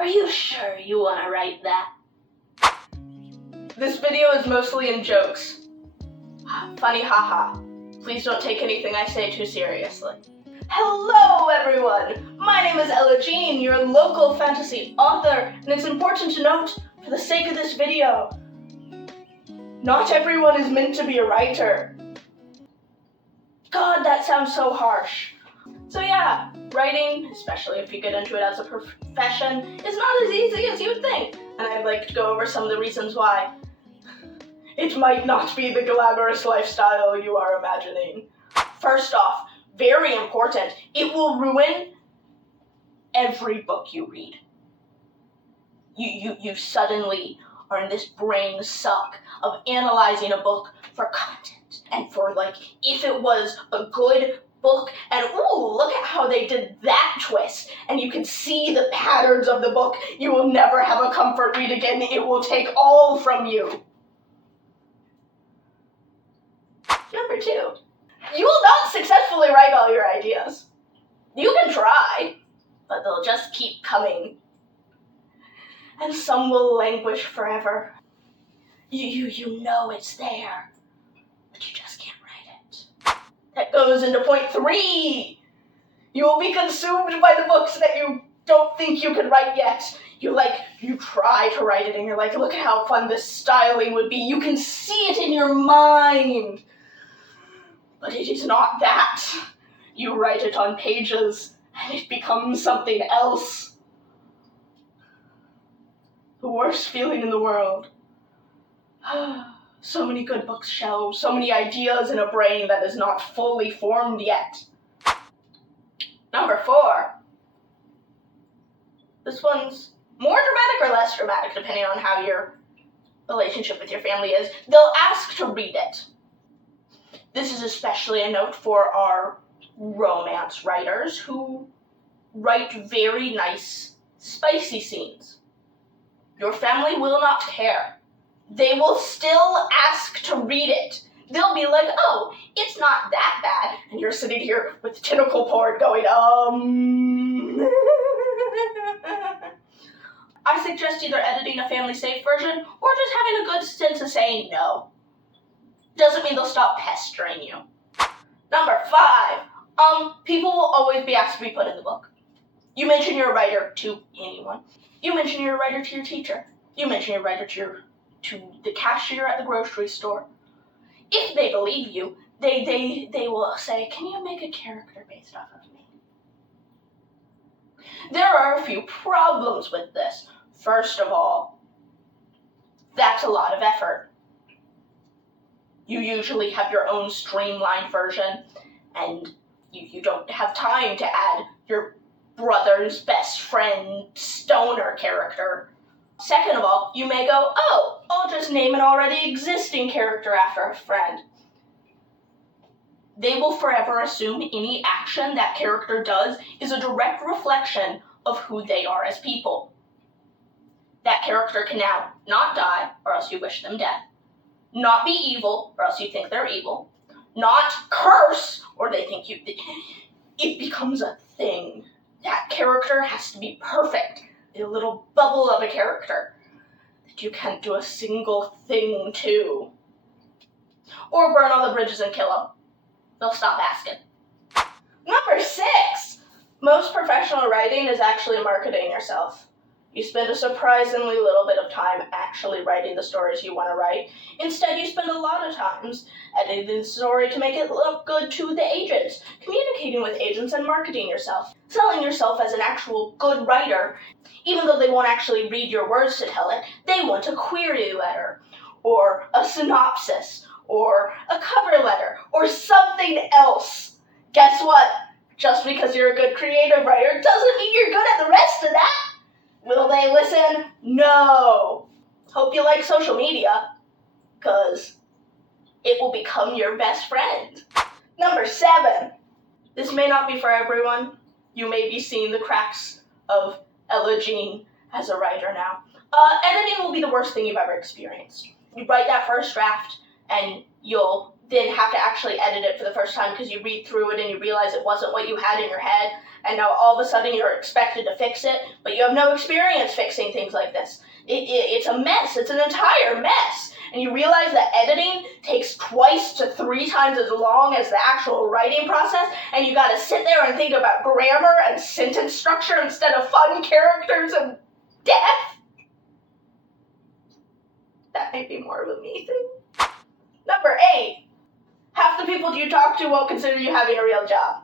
Are you sure you want to write that? This video is mostly in jokes. Funny haha. Please don't take anything I say too seriously. Hello everyone! My name is Ella Jean, your local fantasy author, and it's important to note, for the sake of this video, not everyone is meant to be a writer. God, that sounds so harsh. So yeah, writing, especially if you get into it as a profession, is not as easy as you would think. And I'd like to go over some of the reasons why. It might not be the glamorous lifestyle you are imagining. First off, very important, it will ruin every book you read. You suddenly are in this brain suck of analyzing a book for content and for if it was a good book and ooh, look at how they did that twist and you can see the patterns of the book, you will never have a comfort read again. It will take all from you. Number 2, you will not successfully write all your ideas. You can try, but they'll just keep coming. And some will languish forever. You know it's there, but you just can't write it. That goes into point 3. You will be consumed by the books that you don't think you can write yet. You try to write it and you're like, look at how fun this styling would be. You can see it in your mind. But it is not that. You write it on pages and it becomes something else. The worst feeling in the world. So many good books shelved, so many ideas in a brain that is not fully formed yet. Number 4. This one's more dramatic or less dramatic, depending on how your relationship with your family is. They'll ask to read it. This is especially a note for our romance writers who write very nice, spicy scenes. Your family will not care. They will still ask to read it. They'll be like, oh, it's not that bad. And you're sitting here with tentacle porn going, I suggest either editing a family safe version or just having a good sense of saying no. Doesn't mean they'll stop pestering you. Number 5, people will always be asked to be put in the book. You mention you're a writer to anyone. You mention you're a writer to your teacher. You mention you're a writer to the cashier at the grocery store. If they believe you, they will say, can you make a character based off of me? There are a few problems with this. First of all, that's a lot of effort. You usually have your own streamlined version, and you don't have time to add your brother's best friend stoner character. Second of all, you may go, oh, I'll just name an already existing character after a friend. They will forever assume any action that character does is a direct reflection of who they are as people. That character can now not die, or else you wish them dead. Not be evil, or else you think they're evil. Not curse, or they think you... It becomes a thing. That character has to be perfect. A little bubble of a character that you can't do a single thing to. Or burn all the bridges and kill them. They'll stop asking. Number 6. Most professional writing is actually marketing yourself. You spend a surprisingly little bit of time actually writing the stories you want to write. Instead, you spend a lot of times editing the story to make it look good to the agents, communicating with agents and marketing yourself, selling yourself as an actual good writer. Even though they won't actually read your words to tell it, they want a query letter, or a synopsis, or a cover letter, or something else. Guess what? Just because you're a good creative writer doesn't mean you're good at the rest of that. Will they listen? No. Hope you like social media, because it will become your best friend. Number 7. This may not be for everyone. You may be seeing the cracks of Ella Jean as a writer now. Editing will be the worst thing you've ever experienced. You write that first draft, and you'll then have to actually edit it for the first time because you read through it and you realize it wasn't what you had in your head, and now all of a sudden you're expected to fix it, but you have no experience fixing things like this. It's a mess. It's an entire mess. And you realize that editing takes 2 to 3 times as long as the actual writing process, and you gotta sit there and think about grammar and sentence structure instead of fun characters and death. That may be more of a me thing. Number 8. Half the people you talk to won't consider you having a real job.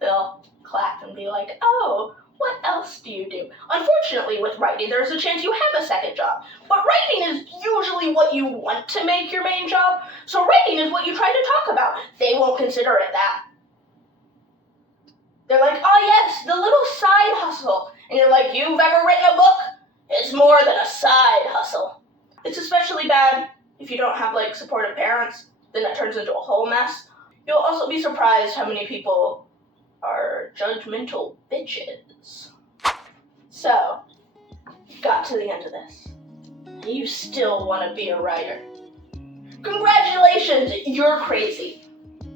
They'll clap and be like, oh, what else do you do? Unfortunately, with writing, there's a chance you have a second job. But writing is usually what you want to make your main job, so writing is what you try to talk about. They won't consider it that. They're like, oh yes, the little side hustle. And you're like, you've ever written a book? It's more than a side hustle. It's especially bad if you don't have supportive parents, then it turns into a whole mess. You'll also be surprised how many people are judgmental bitches. So, got to the end of this. You still want to be a writer. Congratulations, you're crazy.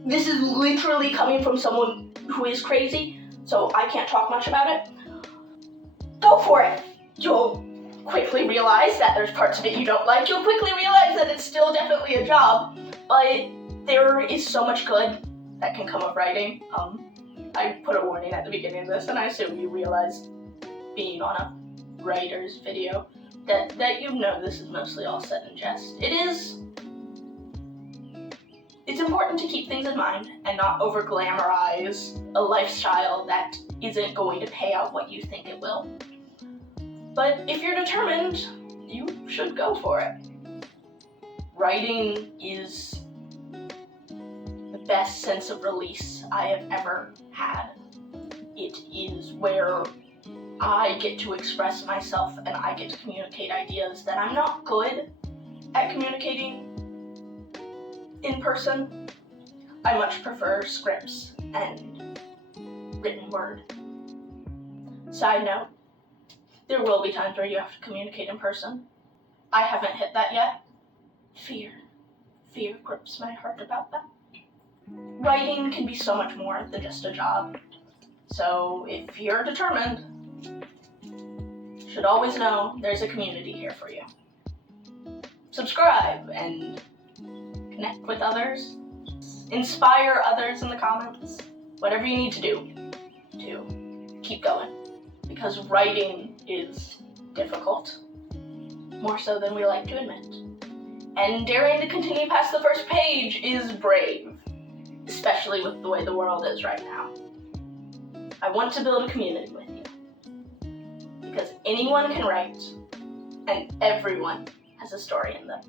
This is literally coming from someone who is crazy, so I can't talk much about it. Go for it. You'll quickly realize that there's parts of it you don't like. You'll quickly realize that it's still definitely a job, but there is so much good that can come of writing. I put a warning at the beginning of this, and I assume you realized, being on a writer's video, that you know this is mostly all set in jest. It's important to keep things in mind and not over-glamorize a lifestyle that isn't going to pay out what you think it will. But if you're determined, you should go for it. Writing is the best sense of release I have ever had. It is where I get to express myself and I get to communicate ideas that I'm not good at communicating in person. I much prefer scripts and written word. Side note, there will be times where you have to communicate in person. I haven't hit that yet. Fear grips my heart about that. Writing can be so much more than just a job. So if you're determined, you should always know there's a community here for you. Subscribe and connect with others. Inspire others in the comments. Whatever you need to do to keep going. Because writing is difficult. More so than we like to admit. And daring to continue past the first page is brave. Especially with the way the world is right now. I want to build a community with you. Because anyone can write, and everyone has a story in them.